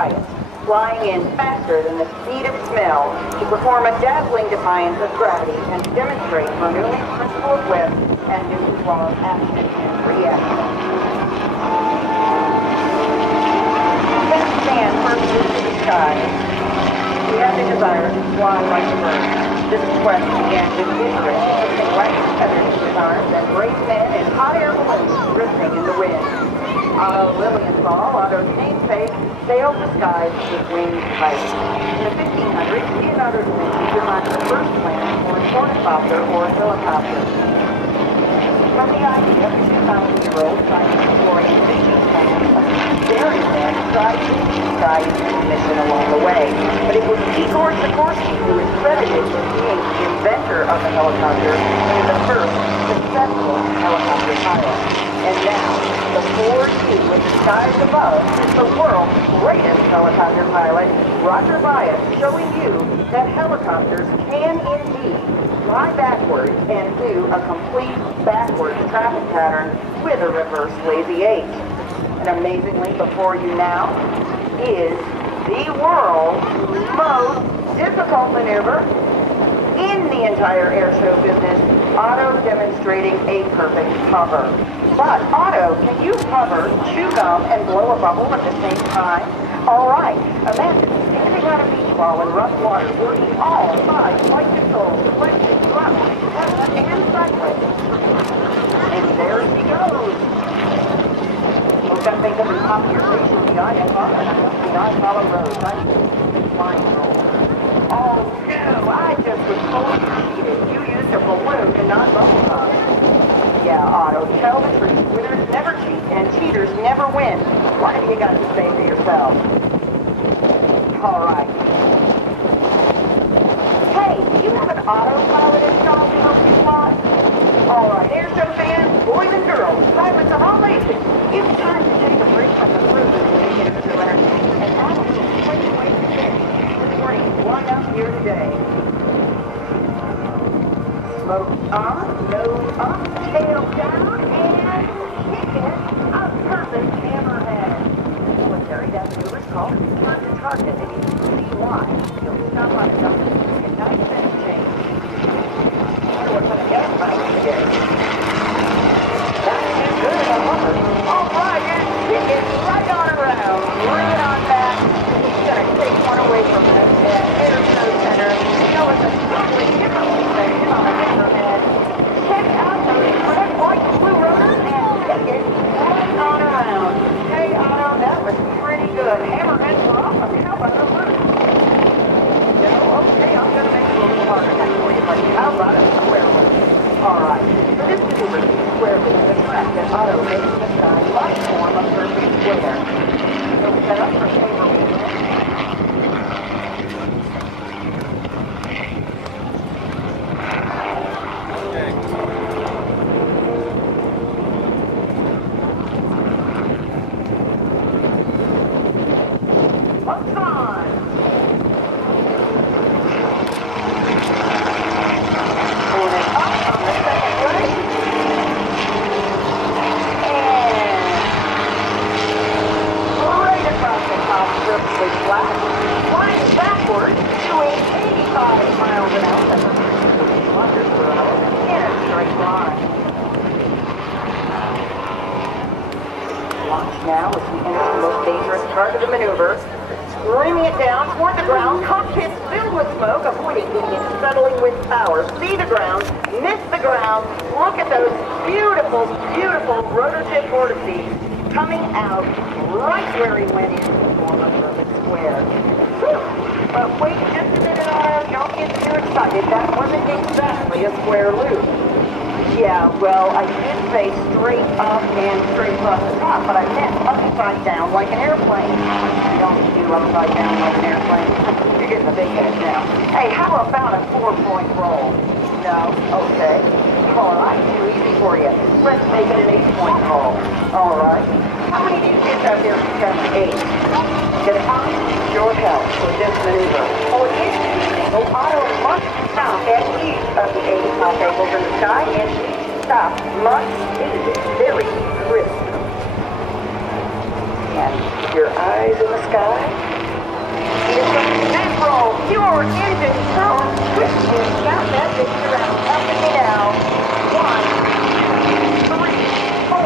Buis, flying in faster than the speed of smell to perform a dazzling defiance of gravity and to demonstrate Bernoulli's principle of lift and Newton's law of action and reaction. When man first moved to the sky, he had the desire to fly like a bird. This quest began with Icarus, putting wax feathers in his arms and brave men in hot air balloons drifting in the wind. Otto Lilienthal, Otto's namesake, sailed the skies with winged kites. In the 1500s, Leonardo da Vinci designed the first plane for a ornithopter or a helicopter. From the idea of the 2,000-year-old Chinese exploring fishing plane, a daring man tried to try his mission along the way. But it was Igor Sikorsky who is credited with being the inventor of the helicopter and the first successful helicopter pilot. And now, the 4U in the skies above is the world's greatest helicopter pilot, Roger Buis, showing you that helicopters can indeed fly backwards and do a complete backwards traffic pattern with a reverse lazy 8. And amazingly, before you now is the world's most difficult maneuver in the entire air show business, Otto demonstrating a perfect hover. But Otto, can you hover, chew gum, and blow a bubble at the same time? All right, imagine standing on a beach ball in rough water, working all 5 flight controls, deflection, thrust, and sideways. And there she goes. We've got to make every top of your face with the eye and follow, the eye follow road, right? Flying roll. Oh no, I just was totally cheated. You used a balloon and not bubble pop. Yeah, Otto, tell the truth. Winners never cheat and cheaters never win. What have you got to say for yourself? All right. Hey, do you have an autopilot installed to help you fly? All right, air show fans, boys and girls, pilots of all ages, it's time to take a break from the cruising negative energy and have a little way to get this morning flying out here today. Smoke on, nose up, tail down, and kick it, a perfect hammerhead. Military, that maneuver is called return to target, and you can see why. You'll stop on a dump and take a 9-cent change. I wonder what kind of gas mileage you get. That's too good of a hover. All right, and kick it right on around. Bring it on back. It's going to take one away from us at Air Show Center. You know, it's a totally different sensation on a hammerhead. Check out those red, white, blue rotors and kick it right on around. Hey, Otto, that was pretty good. Hammerheads were awesome. How about the loop? No, okay, I'm going to make it a little harder next for you, buddy. How about a square loop? All right. For this maneuver, the square loop is a track that Otto makes in the sky might form a perfect square. So set up for favorable wind. Flying backwards, doing 85 miles an hour, that's 40 kilometers per hour, in a straight line. Watch now as we enter the most dangerous part of the maneuver, screaming it down toward the ground, cockpit filled with smoke, avoiding idiots settling with power. See the ground, miss the ground, look at those beautiful, beautiful rotor tip vortices coming out right where he went in to form a perfect square. Whew. But wait just a minute, Otto. Don't get too excited. That wasn't exactly a square loop. Yeah, well, I did say straight up and straight across the top, but I meant upside down like an airplane. You don't do upside down like an airplane. You're getting a big head now. Hey, how about a 4-point roll? No? Okay. All right, too easy for you. Let's make it an 8-point roll. All right. How many of you kids out there can count to 8? Can I need your help with this maneuver? Oh, it is easy. So Otto must stop at each of the 8 top angles in the sky, and each stop must be very crisp. And keep your eyes in the sky. Natural, pure engine tone. Switch and shout that baby around. Up with me now. 1, 2, 3, 4,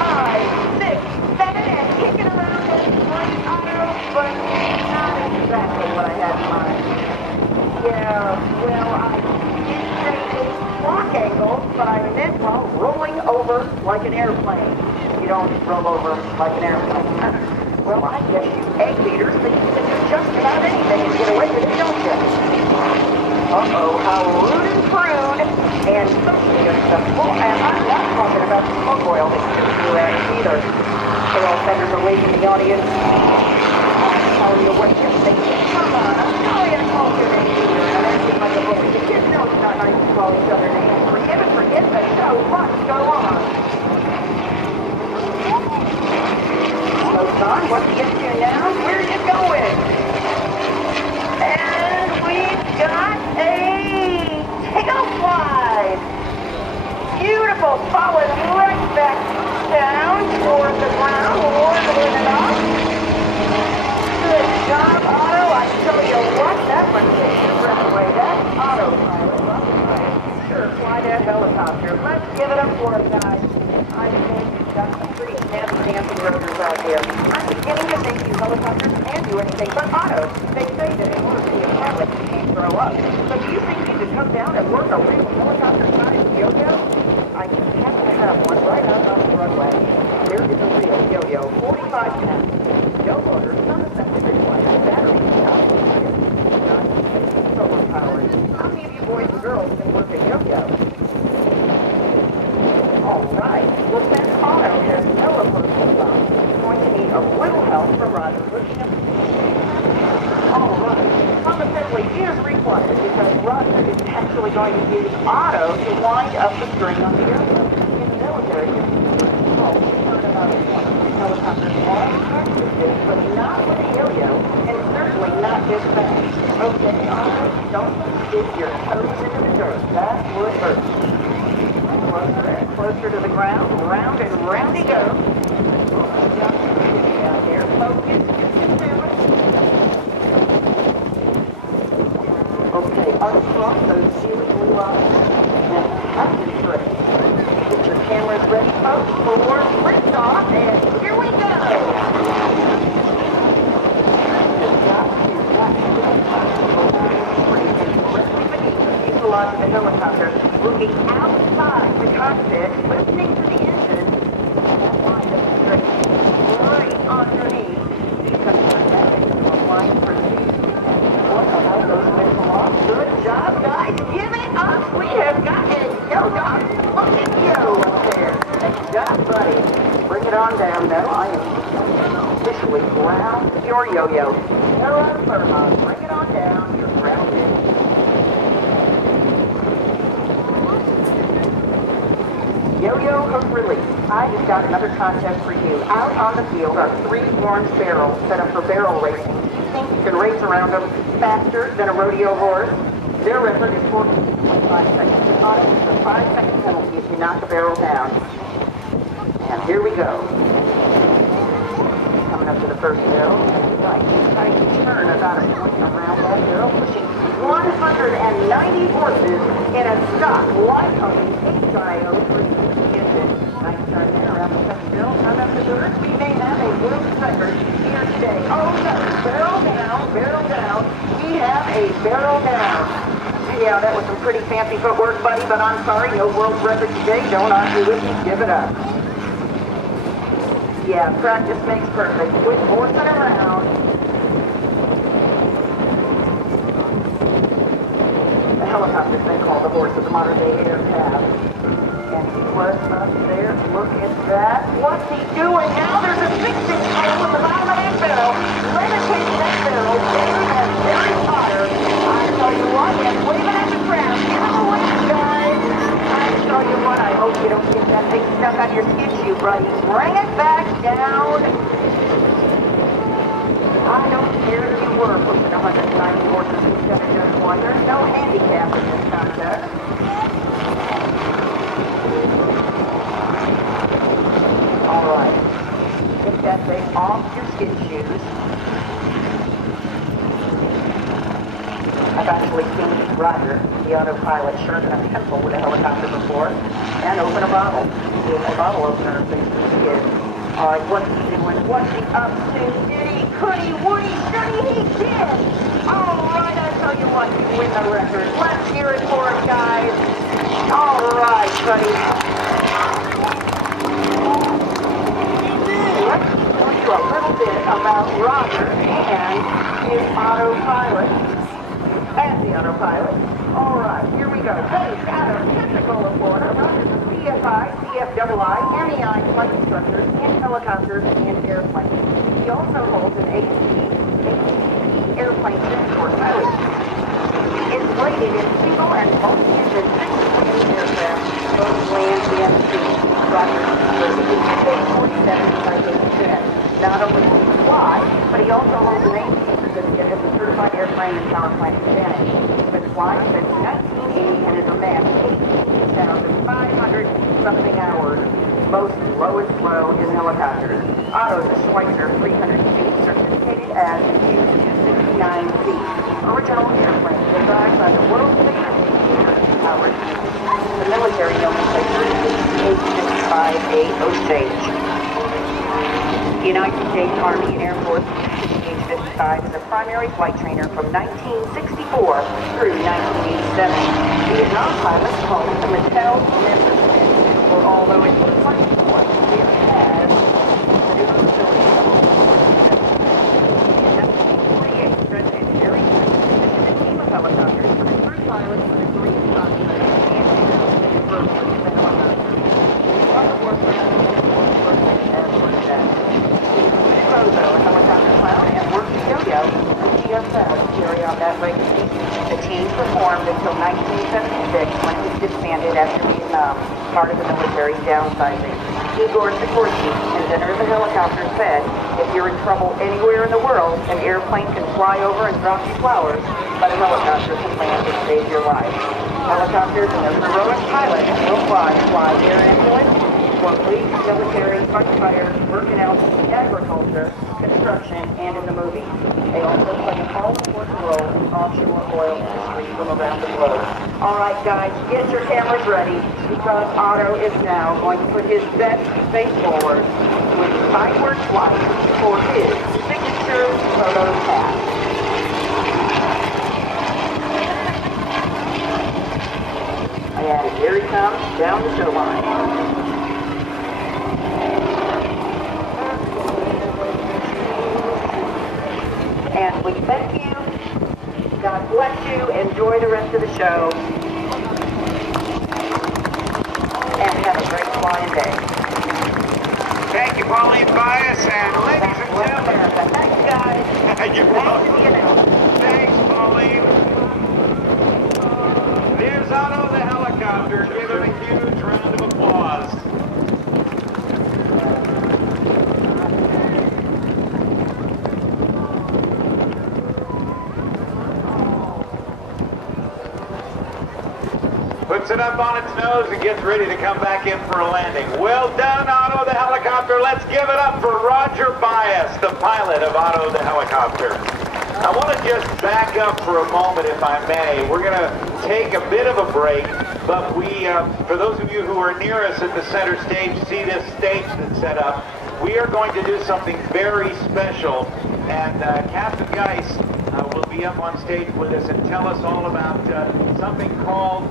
5, 6, 7, and kicking around that great auto, but not exactly what I had in mind. Yeah, well, I did say a clock angle, but I meant while rolling over like an airplane. You don't roll over like an airplane. Well, I guess you egg beaters think you can do just about anything and get away with it, don't you? Uh-oh, how rude and crude and socially acceptable. And I'm not talking about the smoke oil that you do at either. So all senders away from the audience. I'm telling you what you're thinking. Come on, I'm sorry I called you an egg beater and I'm acting like a bully. The kids know it's not nice to call each other names. Forget the show must go on. On, what to get to now? Where are you going? And we've got a tail slide. Beautiful, falling right back down toward the ground, orbiting it off. Good job, Otto. I tell you what, that one takes your breath away. That's autopilot. Sure, fly that helicopter. Let's give it up for him, guys. I think we've got some pretty fancy rotors out here. I'm beginning to think these helicopters can't do anything but auto. They say that in order to be a pilot, you can't grow up. So do you think you could come down and work a real helicopter-sized yo-yo? I just happen to have one right out on the runway. There is a real yo-yo, 45 pounds. No motor, some assembly required, battery power, solar powered. How many of you boys and girls can work a yo-yo? All right. Well, since Otto has no opposing thumb, he's going to need a little help from Roger Buis. All right. Some assembly is required because Roger is actually going to use Otto to wind up the string on the airplane. In the military, we've heard about helicopters all practices, but not with a yo-yo, and certainly not this fast. Okay, Otto, don't stick your toes into the dirt. That would hurt. Closer and closer to the ground, round and round he goes. Down here, focus, you can do it. Okay, uncross those ceiling blue eyes and cut your straight. Get your cameras ready, folks, for liftoff, and here we go. Of the helicopter, looking outside the cockpit, listening to the engine, that line is straight right underneath because the line proceeds. What about those middle off? Good job, guys. Give it up. We have got a yo-yo. Look at you up there. Good job, buddy. Bring it on down now. I am officially ground your yo-yo. Terra firma. Bring it on down. You're grounded. Yo-yo hook release. I just got another contest for you. Out on the field are 3 orange barrels set up for barrel racing. You think you can race around them faster than a rodeo horse? Their record is 14.5 seconds. It's a 5-second penalty if you knock the barrel down. And here we go. Coming up to the first barrel. Right, trying to turn about a point around that barrel, pushing 190 horses in a stock light on the HIO3 engine. Nice turn there around the second barrel. Come up to the third. We may have a world record here today. Oh no, barrel down, barrel down. We have a barrel down. Yeah, that was some pretty fancy footwork, buddy, but I'm sorry, no world record today. Don't argue with me, give it up. Yeah, practice makes perfect. Quit horsing around. The helicopter's been called the horse of the modern-day air cab. And he was up there. Look at that. What's he doing now? There's a 6-inch hole in the bottom of that barrel. Levitate that barrel. Very and very hotter. I tell you what, and waving at the crowd. Give him a wave, guys. I tell you what, I hope you don't get that big stuff on your skid shoe, buddy. Bring it back down. I don't care if you were pushing 190 horses instead of just one. There's no handicap in this contest. All right. Get that thing off your skid actually seen Roger, the autopilot, sharpen a pencil with a helicopter before and open a bottle. A bottle opener thing he is. All right, what's he doing? What's he up to? Did he? Could he? Would he? Should he? He did! All right, I tell you what, you win the record. Let's hear it for him, guys. All right, buddy. Let's tell you a little bit about Roger and his autopilot. And the autopilot. All right, here we go. Based out of Pensacola, Florida, Roger's a CFI, CFII, MEI flight instructor in helicopters and airplanes. He also holds an a.k.a. airplane transport pilot. It's rated in single and multi-engine fixed-wing aircraft, both land and sea. Roger was a TH-47 Osage. Not only does he fly, but he also holds an a.k.a. certificate as a certified airplane and power plant mechanic. He's been flying since 1980 and is amassed 18,500-something hours, most lowest low in helicopters. Otto the Schweitzer 300C, certificated as the Hughes TH-55 original airplane, designed by the world's famous engineer, Howard. The military nomenclature is the TH-55 Osage. The United States Army and Air Force TH-55 is a primary flight trainer from 1964 through 1987. Vietnam pilots called it the Mattel Membership, or although it looks like one, it has maneuverability. In 1948, President Jerry commissioned a team of helicopters for the crew pilots for the Korean conflict and the first of the helicopters. The other work for the Air Force Base. Rozo, a helicopter pilot, and worked the yo-yo and GSL to carry out that legacy. The team performed until 1976 when it was disbanded after Vietnam, part of the military's downsizing. Igor Sikorsky, inventor of the helicopter, said, if you're in trouble anywhere in the world, an airplane can fly over and drop you flowers, but a helicopter can land and save your life. Helicopters and their heroic pilots will fly air ambulance, for police, military, firefighters, working out, agriculture, construction, and in the movies. They also play an all-important role in the offshore oil industry from around the globe. All right, guys, get your cameras ready, because Otto is now going to put his best face forward with sideward flight for his signature photo pass. And here he comes down the show line. And we thank you. God bless you. Enjoy the rest of the show. And have a great flying day. Thank you, Pauline Buis, and ladies and gentlemen. Thanks, guys. You're welcome. Thanks, Thanks, Pauline. There's Otto the Helicopter. Give him a huge round of applause. Puts it up on its nose and gets ready to come back in for a landing. Well done, Otto the Helicopter. Let's give it up for Roger Buis, the pilot of Otto the Helicopter. I want to just back up for a moment, if I may. We're going to take a bit of a break, but for those of you who are near us at the center stage, see this stage that's set up. We are going to do something very special, and Captain Geis will be up on stage with us and tell us all about something called